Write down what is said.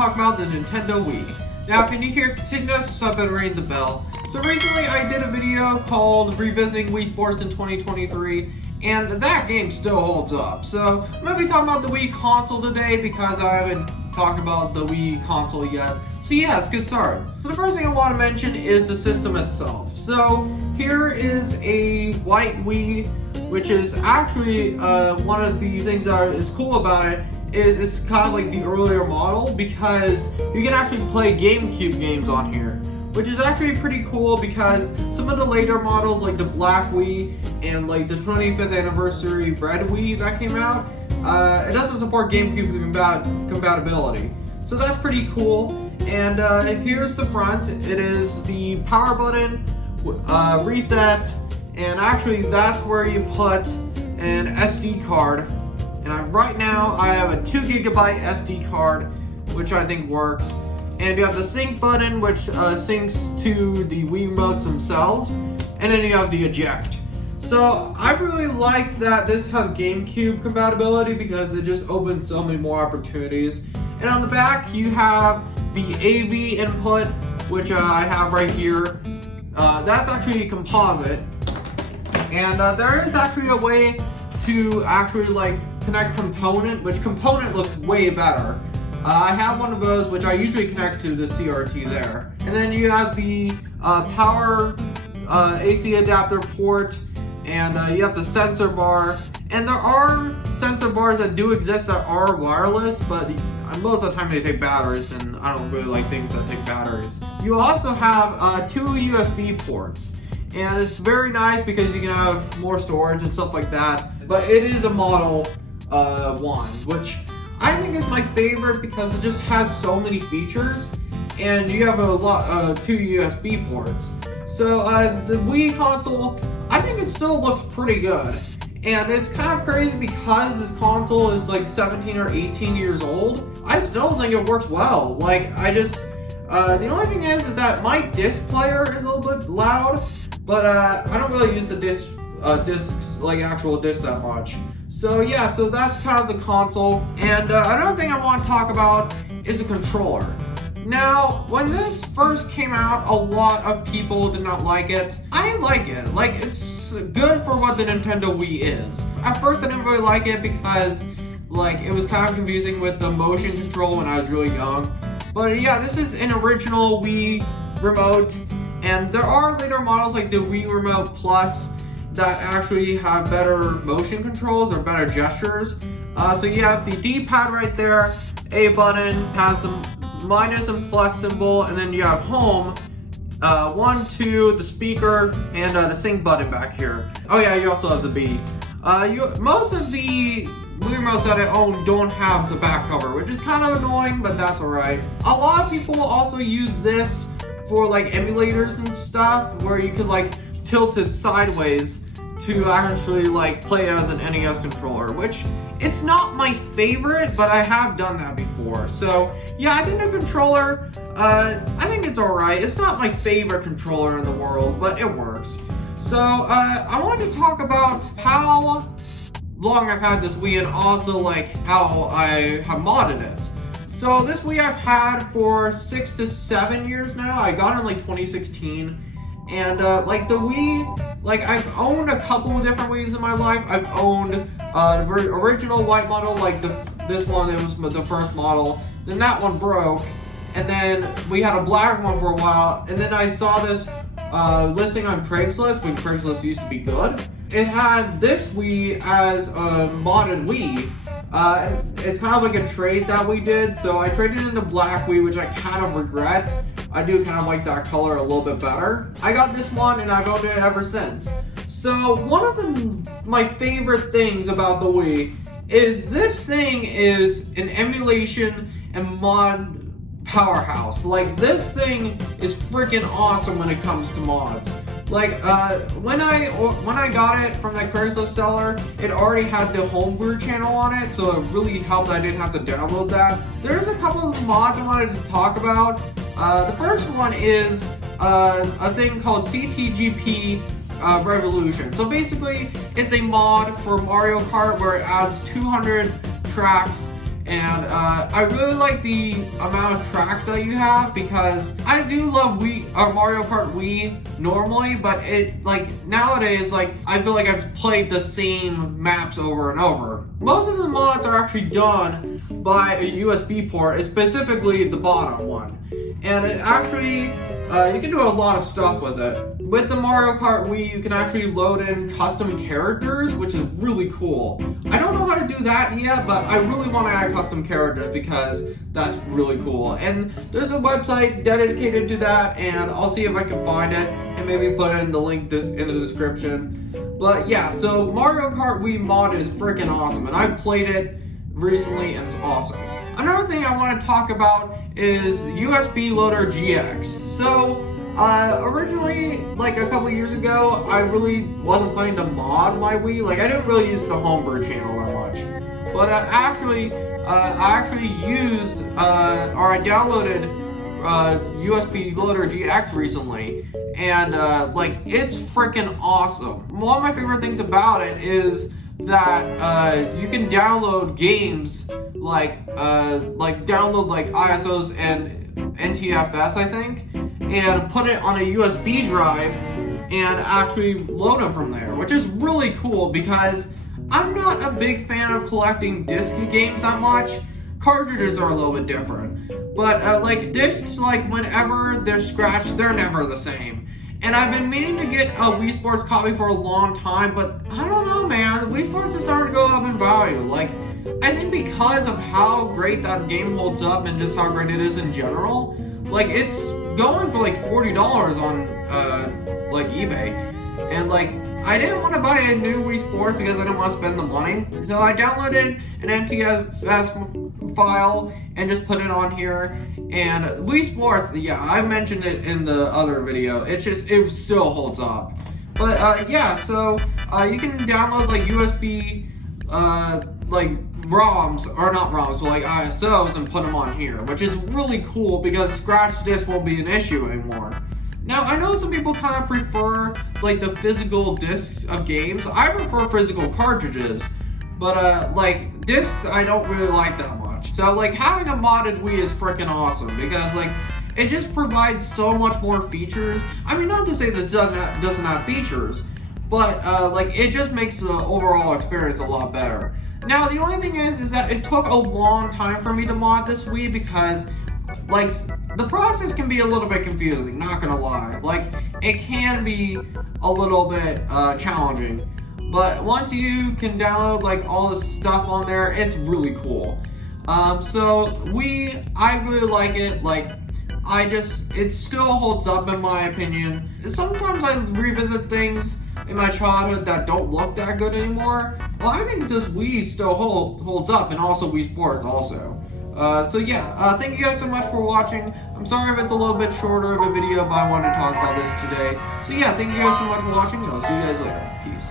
talk about the Nintendo Wii. Now, if you're new here, consider sub and ring the bell. So recently I did a video called Revisiting Wii Sports in 2023, and that game still holds up. So I'm going to be talking about the Wii console today because I haven't talked about the Wii console yet. So yeah, let's get started. So the first thing I want to mention is the system itself. So here is a white Wii, which is actually one of the things that is cool about it is it's kind of like the earlier model because you can actually play GameCube games on here, which is actually pretty cool because some of the later models like the Black Wii and like the 25th anniversary Red Wii that came out, it doesn't support GameCube compatibility. So that's pretty cool. And here's the front. It is the power button, reset, and actually that's where you put an SD card. And right now I have a 2 GB SD card, which I think works. And you have the sync button, which syncs to the Wii remotes themselves. And then you have the eject. So I really like that this has GameCube compatibility because it just opens so many more opportunities. And on the back you have the AV input, which I have right here. That's actually a composite. And there is actually a way to actually like connect component, which component looks way better. I have one of those, which I usually connect to the CRT there. And then you have the power AC adapter port, and you have the sensor bar. And there are sensor bars that do exist that are wireless, but most of the time they take batteries, and I don't really like things that take batteries. You also have 2 USB ports. And it's very nice because you can have more storage and stuff like that. But it is a Model 1, which I think is my favorite because it just has so many features. And you have a lot, 2 USB ports. So the Wii console, I think it still looks pretty good. And it's kind of crazy because this console is like 17 or 18 years old. I still think it works well. Like, the only thing is that my disc player is a little bit loud. But I don't really use the discs, like actual discs that much. So yeah, so that's kind of the console. And another thing I want to talk about is the controller. Now, when this first came out, a lot of people did not like it. I like it. Like, it's good for what the Nintendo Wii is. At first, I didn't really like it because, like, it was kind of confusing with the motion control when I was really young. But yeah, this is an original Wii remote. And there are later models like the Wii Remote Plus that actually have better motion controls or better gestures. So you have the D-pad right there, A button has the minus and plus symbol, and then you have home, 1, 2, the speaker, and the sync button back here. Oh yeah, you also have the B. Most of the Wii remotes that I own don't have the back cover, which is kind of annoying, but that's alright. A lot of people also use this for like emulators and stuff where you could like tilt it sideways to actually like play it as an NES controller, which it's not my favorite, but I have done that before. So yeah, I think the controller, I think it's alright. It's not my favorite controller in the world, but it works. So I wanted to talk about how long I've had this Wii and also like how I have modded it. So this Wii I've had for 6 to 7 years now. I got it in like 2016. And like the Wii, like I've owned a couple of different Wiis in my life. I've owned the original white model, like this one, it was the first model. Then that one broke. And then we had a black one for a while. And then I saw this listing on Craigslist when Craigslist used to be good. It had this Wii as a modded Wii. It's kind of like a trade that we did, so I traded in the Black Wii, which I kind of regret. I do kind of like that color a little bit better. I got this one and I've owned it ever since. So one of my favorite things about the Wii is this thing is an emulation and mod powerhouse. Like, this thing is freaking awesome when it comes to mods. Like, when I got it from that Craigslist seller, it already had the homebrew channel on it, so it really helped I didn't have to download that. There's a couple of mods I wanted to talk about. The first one is a thing called CTGP Revolution. So basically, it's a mod for Mario Kart where it adds 200 tracks And I really like the amount of tracks that you have, because I do love Mario Kart Wii normally, but it, like, nowadays, like, I feel like I've played the same maps over and over. Most of the mods are actually done by a USB port, specifically the bottom one. And it actually, you can do a lot of stuff with it. With the Mario Kart Wii, you can actually load in custom characters, which is really cool. I don't know how to do that yet, but I really want to add custom characters because that's really cool. And there's a website dedicated to that, and I'll see if I can find it and maybe put in the link in the description. But yeah, so Mario Kart Wii mod is freaking awesome, and I played it recently and it's awesome. Another thing I want to talk about is USB Loader GX. So, originally, like a couple years ago, I really wasn't planning to mod my Wii. Like, I didn't really use the homebrew channel that much. But I actually used, or I downloaded USB Loader GX recently. And, like, it's freaking awesome. One of my favorite things about it is that you can download games like download like ISOs and NTFS, I think, and put it on a USB drive and actually load them from there, which is really cool because I'm not a big fan of collecting disc games that much. Cartridges are a little bit different, but like discs, like whenever they're scratched, they're never the same. And I've been meaning to get a Wii Sports copy for a long time, but I don't know, man. Wii Sports is starting to go up in value. Like, I think because of how great that game holds up and just how great it is in general, like, it's going for like $40 on like eBay. And like, I didn't want to buy a new Wii Sports because I didn't want to spend the money. So I downloaded an NTFS file and just put it on here. And Wii Sports, yeah, I mentioned it in the other video. It still holds up. But yeah, so you can download like USB like ROMs, or not ROMs, but like ISOs, and put them on here, which is really cool because scratch disc won't be an issue anymore. Now, I know some people kind of prefer like the physical discs of games. I prefer physical cartridges, but like discs I don't really like that much. So like having a modded Wii is freaking awesome because like it just provides so much more features. I mean, not to say that it doesn't have features, but like it just makes the overall experience a lot better. Now, the only thing is that it took a long time for me to mod this Wii because like the process can be a little bit confusing, not gonna lie. Like, it can be a little bit challenging, but once you can download like all the stuff on there, it's really cool. So I really like it. Like, it still holds up in my opinion. Sometimes I revisit things in my childhood that don't look that good anymore. Well, I think this Wii still holds up, and also Wii Sports also. So yeah, thank you guys so much for watching. I'm sorry if it's a little bit shorter of a video, but I wanted to talk about this today. So yeah, thank you guys so much for watching, and I'll see you guys later. Peace.